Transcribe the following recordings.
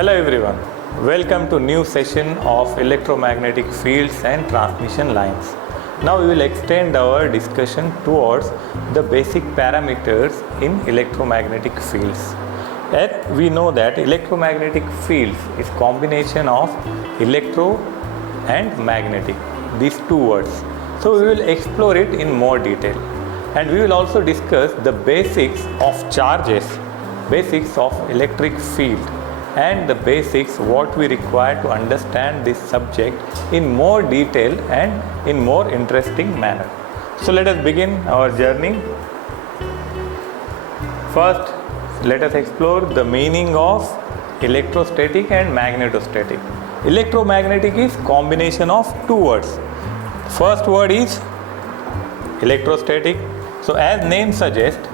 Hello everyone, welcome to new session of electromagnetic fields and transmission lines. Now we will extend our discussion towards the basic parameters in electromagnetic fields. As we know that electromagnetic fields is combination of electro and magnetic, these two words. So we will explore it in more detail, and we will also discuss the basics of charges, basics of electric field, and the basics what we require to understand this subject in more detail and in more interesting manner. So let us begin our journey. First, let us explore the meaning of electrostatic and magnetostatic. Electromagnetic is combination of two words. First word is electrostatic. So as name suggests,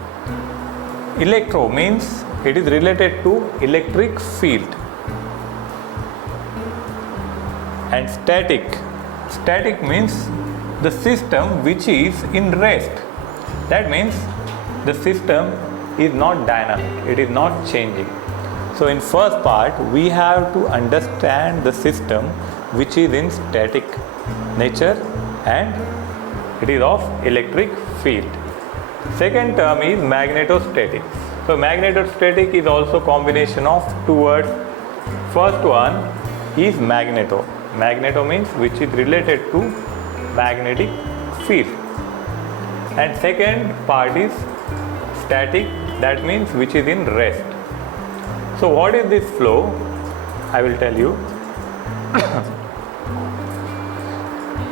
electro means it is related to electric field, and static means the system which is in rest. That means the system is not dynamic, it is not changing. So in first part we have to understand the system which is in static nature and it is of electric field. Second term is magnetostatic. So magnetostatic is also combination of two words. First one is magneto. Magneto means which is related to magnetic field. And second part is static, that means which is in rest. So what is this flow? I will tell you.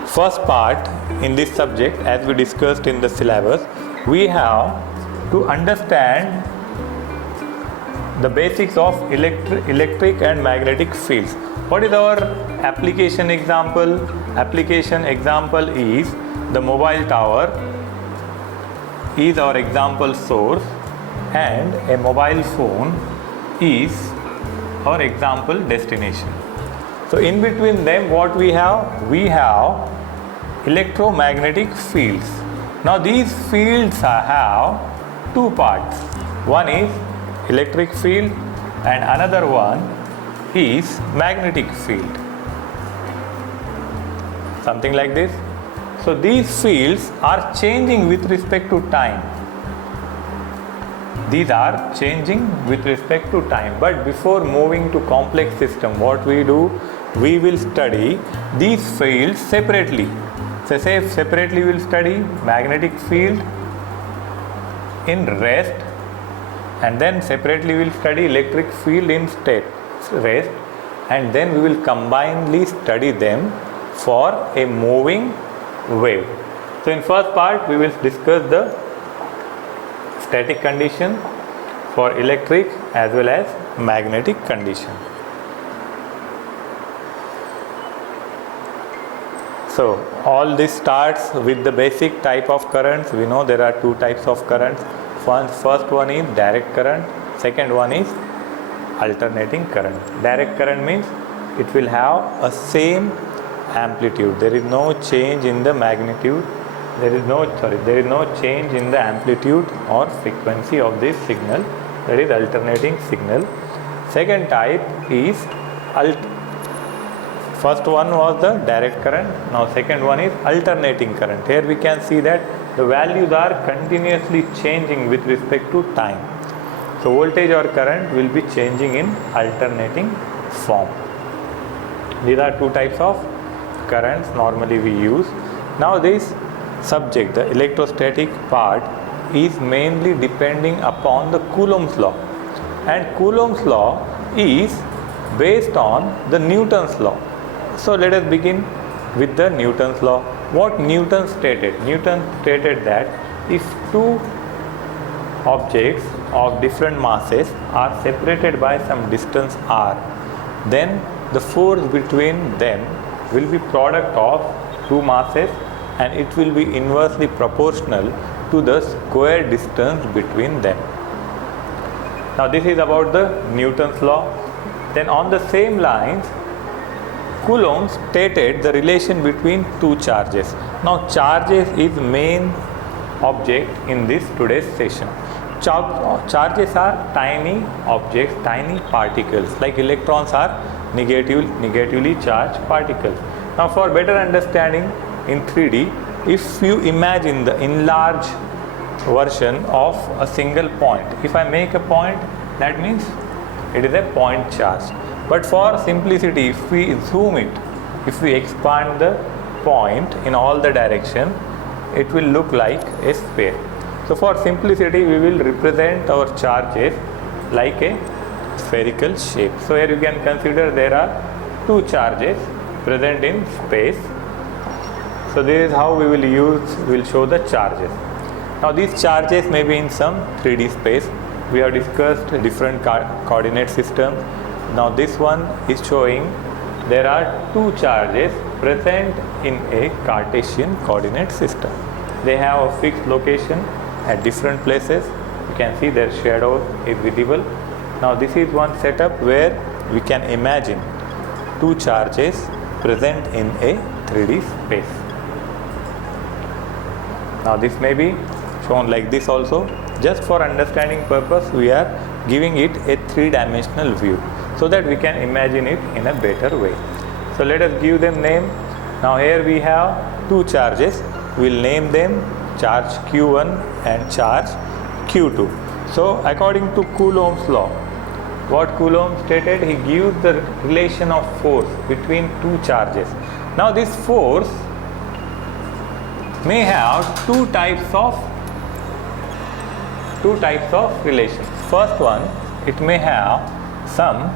First part in this subject, as we discussed in the syllabus, we have to understand the basics of electric and magnetic fields. What is our application example? Application example is the mobile tower is our example source, and a mobile phone is our example destination. So in between them what we have? We have electromagnetic fields. Now these fields have two parts. One is electric field and another one is magnetic field. Something like this. So these fields are changing with respect to time. These are changing with respect to time. But before moving to complex system, what we do? We will study these fields separately. So say separately we will study magnetic field in rest, and then separately we will study electric field in state rest, and then we will combinedly study them for a moving wave. So in first part we will discuss the static condition for electric as well as magnetic condition. So all this starts with the basic type of currents. We know there are two types of currents. First one is direct current, second one is alternating current. Direct current means it will have a same amplitude. There is no change in the magnitude. There is no change in the amplitude or frequency of this signal. That is alternating signal. Second type is first one was the direct current. Now second one is alternating current. Here we can see that the values are continuously changing with respect to time. So voltage or current will be changing in alternating form. These are two types of currents normally we use. Now this subject, the electrostatic part, is mainly depending upon the Coulomb's law, and Coulomb's law is based on the Newton's law. So let us begin with the Newton's law. What Newton stated? Newton stated that if two objects of different masses are separated by some distance r, then the force between them will be product of two masses, and it will be inversely proportional to the square distance between them. Now this is about the Newton's law. Then on the same lines, Coulomb stated the relation between two charges. Now charges is main object in this today's session. charges are tiny objects, tiny particles, like electrons are negatively charged particles. Now for better understanding in 3D, if you imagine the enlarged version of a single point, if I make a point, that means it is a point charge. But for simplicity, if we zoom it, if we expand the point in all the direction, it will look like a sphere. So for simplicity, we will represent our charges like a spherical shape. So here you can consider there are two charges present in space. So this is how we will show the charges. Now these charges may be in some 3D space. We have discussed different coordinate systems. Now this one is showing there are two charges present in a Cartesian coordinate system. They have a fixed location at different places. You can see their shadow is visible. Now this is one setup where we can imagine two charges present in a 3D space. Now this may be shown like this also. Just for understanding purpose, we are giving it a three-dimensional view so that we can imagine it in a better way. So let us give them name. Now here we have two charges. We will name them charge Q1 and charge Q2. So according to Coulomb's law, what Coulomb stated, he gives the relation of force between two charges. Now this force may have two types of relations. First one, it may have some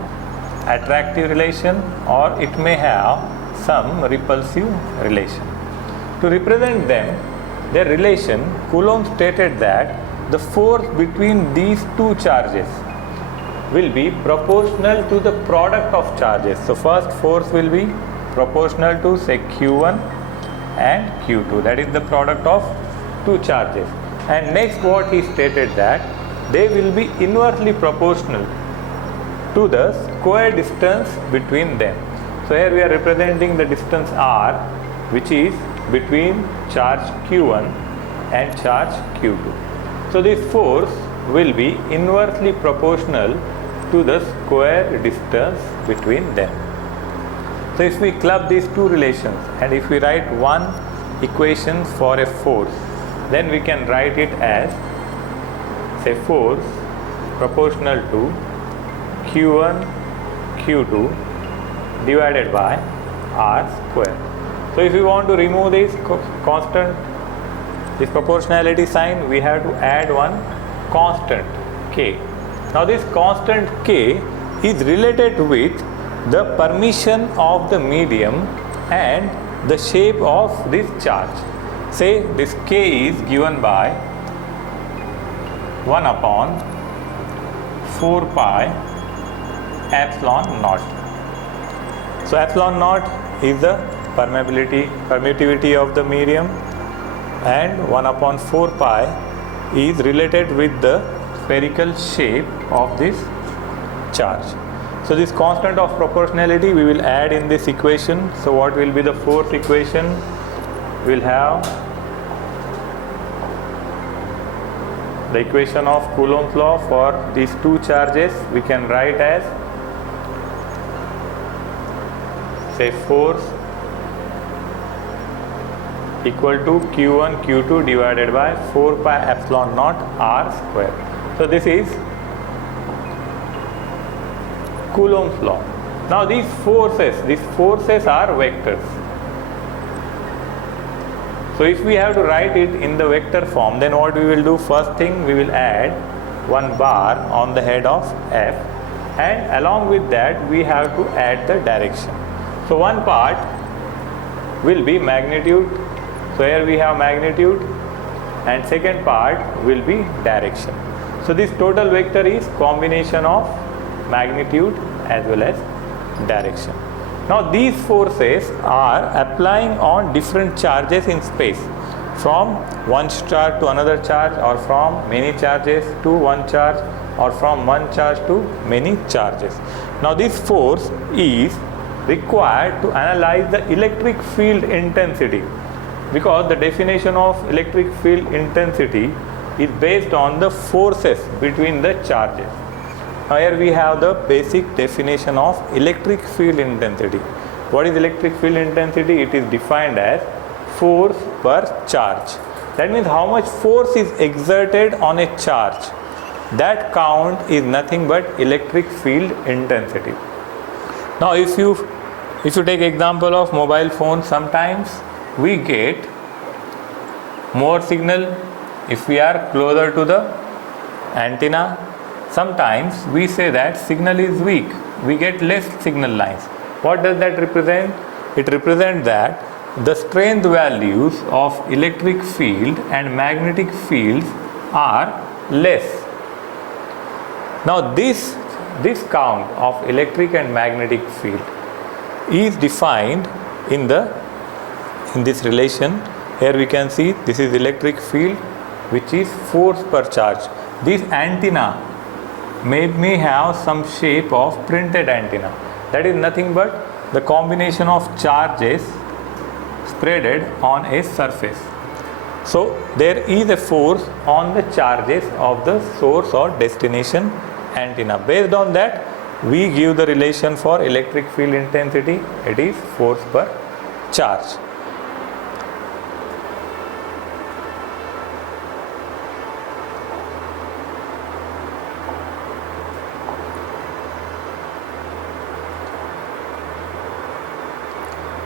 attractive relation or it may have some repulsive relation. To represent them, their relation, Coulomb stated that the force between these two charges will be proportional to the product of charges. So first force will be proportional to say Q1 and Q2, that is the product of two charges. And next what he stated that they will be inversely proportional to the square distance between them. So here we are representing the distance r, which is between charge Q1 and charge Q2. So this force will be inversely proportional to the square distance between them. So if we club these two relations and if we write one equation for a force, then we can write it as say force proportional to Q1 Q2 divided by r square. So if we want to remove this constant, this proportionality sign, we have to add one constant k. Now this constant k is related with the permission of the medium and the shape of this charge. Say this k is given by 1 upon 4 pi epsilon naught. So epsilon naught is the permittivity of the medium and 1 upon 4 pi is related with the spherical shape of this charge. So this constant of proportionality we will add in this equation. So what will be the fourth equation? We will have the equation of Coulomb's law for these two charges. We can write as say force equal to Q1 Q2 divided by 4 pi epsilon naught r square. So this is Coulomb's law. Now these forces are vectors. So if we have to write it in the vector form, then what we will do, first thing we will add one bar on the head of F, and along with that we have to add the direction. So one part will be magnitude. So here we have magnitude and second part will be direction. So this total vector is combination of magnitude as well as direction. Now these forces are applying on different charges in space, from one charge to another charge, or from many charges to one charge, or from one charge to many charges. Now this force is required to analyze the electric field intensity, because the definition of electric field intensity is based on the forces between the charges. Now here we have the basic definition of electric field intensity. What is electric field intensity? It is defined as force per charge. That means how much force is exerted on a charge. That count is nothing but electric field intensity. Now if you take example of mobile phone, sometimes we get more signal if we are closer to the antenna. Sometimes we say that signal is weak, we get less signal lines. What does that represent? It represents that the strength values of electric field and magnetic fields are less. Now this count of electric and magnetic field is defined in this relation. Here we can see this is electric field, which is force per charge. This antenna may have some shape of printed antenna. That is nothing but the combination of charges spreaded on a surface. So there is a force on the charges of the source or destination antenna. Based on that, we give the relation for electric field intensity. It is force per charge.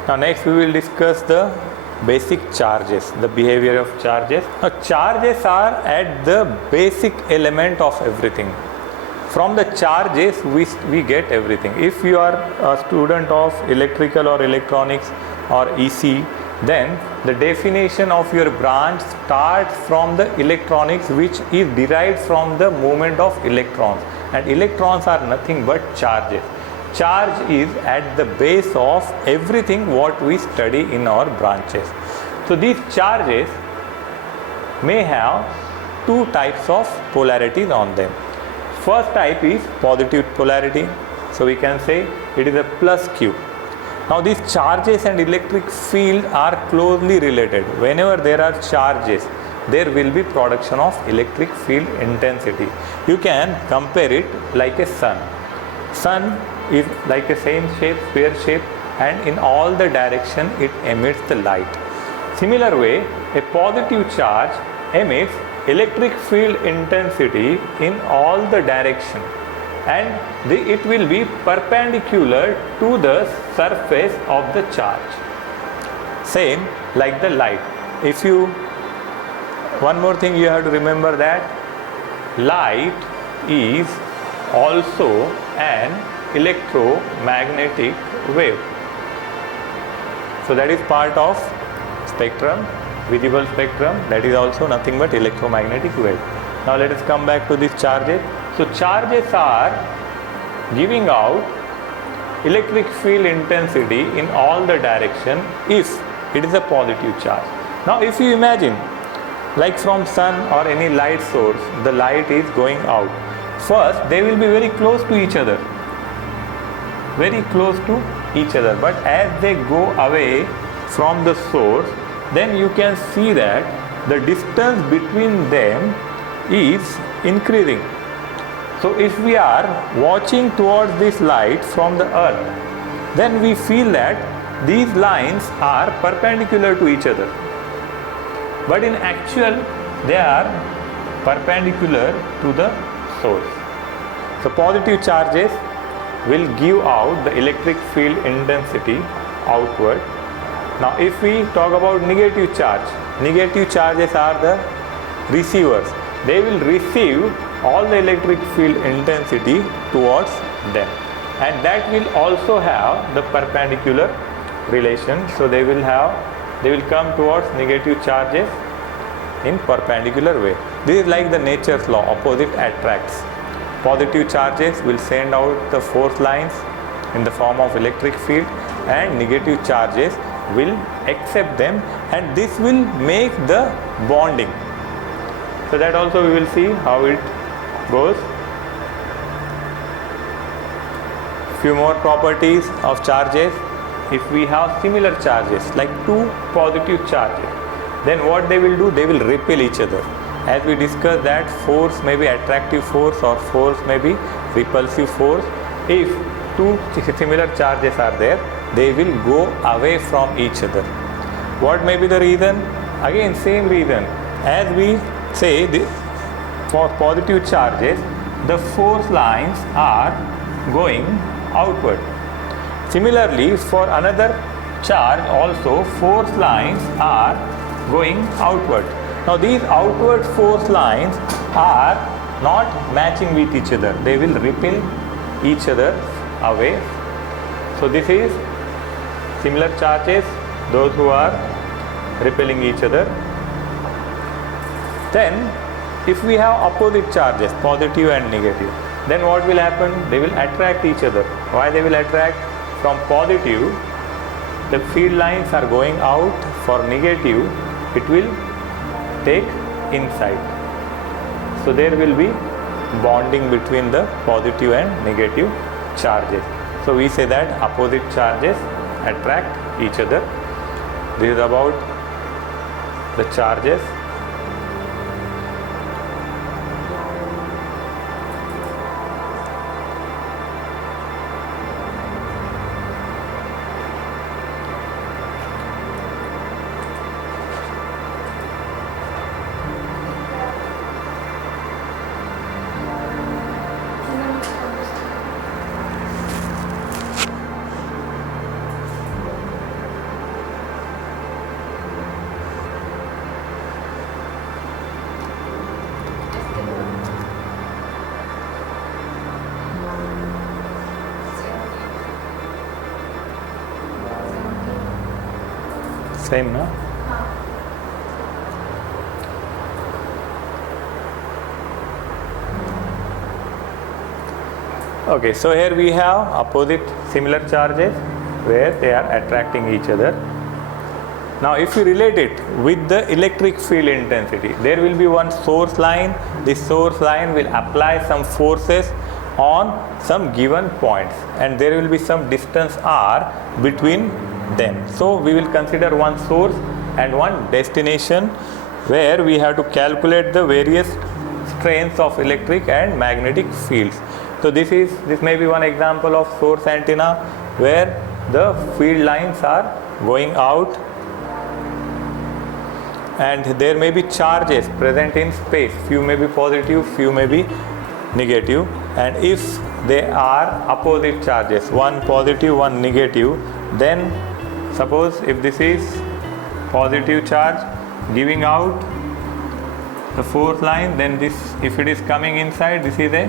Now next we will discuss the basic charges, the behavior of charges. Now charges are at the basic element of everything. From the charges we get everything. If you are a student of electrical or electronics or EC, then the definition of your branch starts from the electronics, which is derived from the movement of electrons, and electrons are nothing but charges. Charge is at the base of everything what we study in our branches. So these charges may have two types of polarities on them. First type is positive polarity. So we can say it is a plus Q. Now these charges and electric field are closely related. Whenever there are charges, there will be production of electric field intensity. You can compare it like a sun. Sun is like a same shape, sphere shape, and in all the direction it emits the light. Similar way, a positive charge emits electric field intensity in all the direction, and it will be perpendicular to the surface of the charge. Same like the light. One more thing you have to remember, that light is also an electromagnetic wave. So that is part of spectrum, visible spectrum, that is also nothing but electromagnetic wave. Now let us come back to these charges. So charges are giving out electric field intensity in all the direction if it is a positive charge. Now if you imagine, like from sun or any light source, the light is going out. First they will be very close to each other, but as they go away from the source, then you can see that the distance between them is increasing. So if we are watching towards this light from the earth, then we feel that these lines are perpendicular to each other, but in actual they are perpendicular to the source. So positive charges will give out the electric field intensity outward. Now if we talk about negative charges are the receivers. They will receive all the electric field intensity towards them, and that will also have the perpendicular relation. So they will come towards negative charges in perpendicular way. This is like the nature's law, opposite attracts. Positive charges will send out the force lines in the form of electric field, and negative charges will accept them, and this will make the bonding. So that also we will see how it goes. Few more properties of charges. If we have similar charges like two positive charges, then what they will do, they will repel each other. as we discussed that force may be attractive force or force may be repulsive force. If two similar charges are there, they will go away from each other. What may be the reason? Again, same reason. As we say, for positive charges, the force lines are going outward. Similarly, for another charge also, force lines are going outward. Now these outward force lines are not matching with each other. They will repel each other away. So this is similar charges, those who are repelling each other. Then if we have opposite charges, positive and negative, then what will happen? They will attract each other. Why they will attract? From positive, the field lines are going out. For negative, it will take inside. So there will be bonding between the positive and negative charges. So we say that opposite charges attract each other. This is about the charges. Same, no? Okay, so here we have opposite similar charges where they are attracting each other. Now if you relate it with the electric field intensity, there will be one source line. This source line will apply some forces on some given points, and there will be some distance r between them. So we will consider one source and one destination where we have to calculate the various strengths of electric and magnetic fields. So this may be one example of source antenna where the field lines are going out, and there may be charges present in space. Few may be positive, few may be negative, and if they are opposite charges, one positive, one negative, then suppose if this is positive charge giving out the force line, then this, if it is coming inside, this is a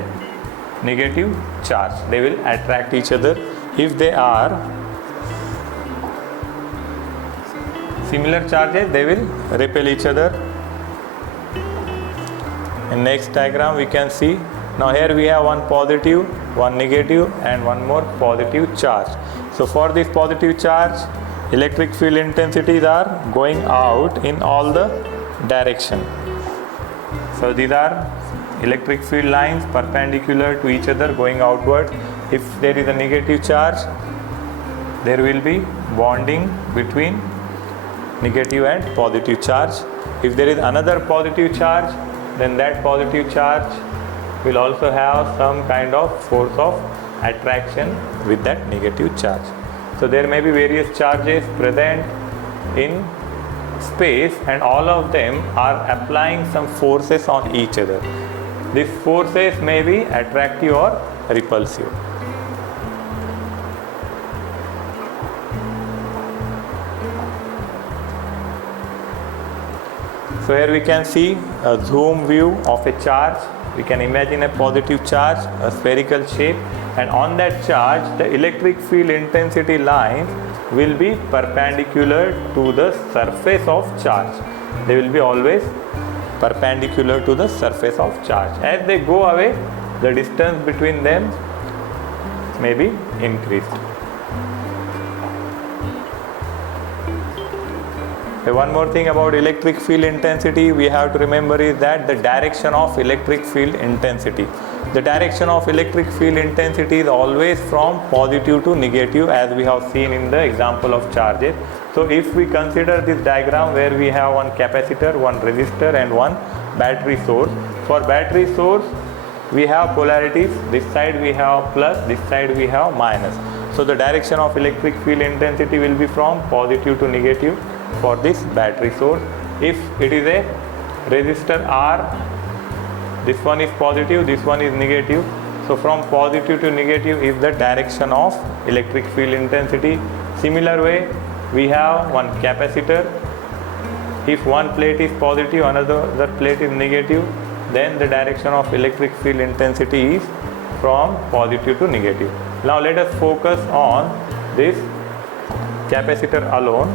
negative charge. They will attract each other. If they are similar charges, they will repel each other. In next diagram we can see, now here we have one positive, one negative, and one more positive charge. So for this positive charge, electric field intensities are going out in all the direction. So these are electric field lines perpendicular to each other going outward. If there is a negative charge, there will be bonding between negative and positive charge. If there is another positive charge, then that positive charge will also have some kind of force of attraction with that negative charge. So there may be various charges present in space, and all of them are applying some forces on each other. These forces may be attractive or repulsive. So here we can see a zoom view of a charge. We can imagine a positive charge, a spherical shape, and on that charge the electric field intensity lines will be perpendicular to the surface of charge. They will be always perpendicular to the surface of charge. As they go away, the distance between them may be increased. One more thing about electric field intensity we have to remember is that the direction of electric field intensity. The direction of electric field intensity is always from positive to negative, as we have seen in the example of charges. So if we consider this diagram where we have one capacitor, one resistor, and one battery source. For battery source, we have polarities. This side we have plus, this side we have minus. So the direction of electric field intensity will be from positive to negative for this battery source. If it is a resistor R, this one is positive, this one is negative. So from positive to negative is the direction of electric field intensity. Similar way, we have one capacitor. If one plate is positive, another plate is negative, then the direction of electric field intensity is from positive to negative. Now let us focus on this capacitor alone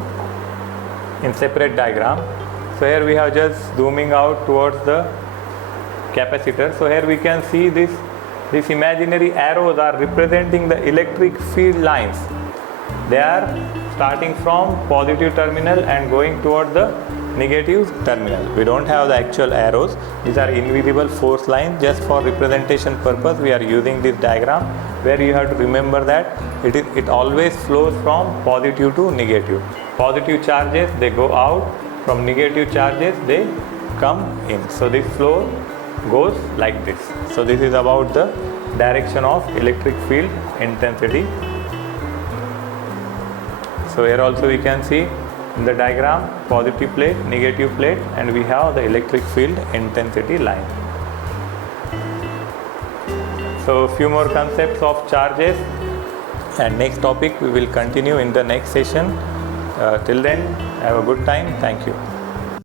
in separate diagram. So here we have just zooming out towards the capacitor. So here we can see these imaginary arrows are representing the electric field lines. They are starting from positive terminal and going toward the negative terminal. We don't have the actual arrows. These are invisible force lines. Just for representation purpose, we are using this diagram, where you have to remember that it always flows from positive to negative. Positive charges, they go out. From negative charges, they come in. So this flow goes like this. So this is about the direction of electric field intensity. So here also we can see in the diagram positive plate, negative plate, and we have the electric field intensity line. So a few more concepts of charges, and next topic we will continue in the next session. Till then, have a good time. Thank you.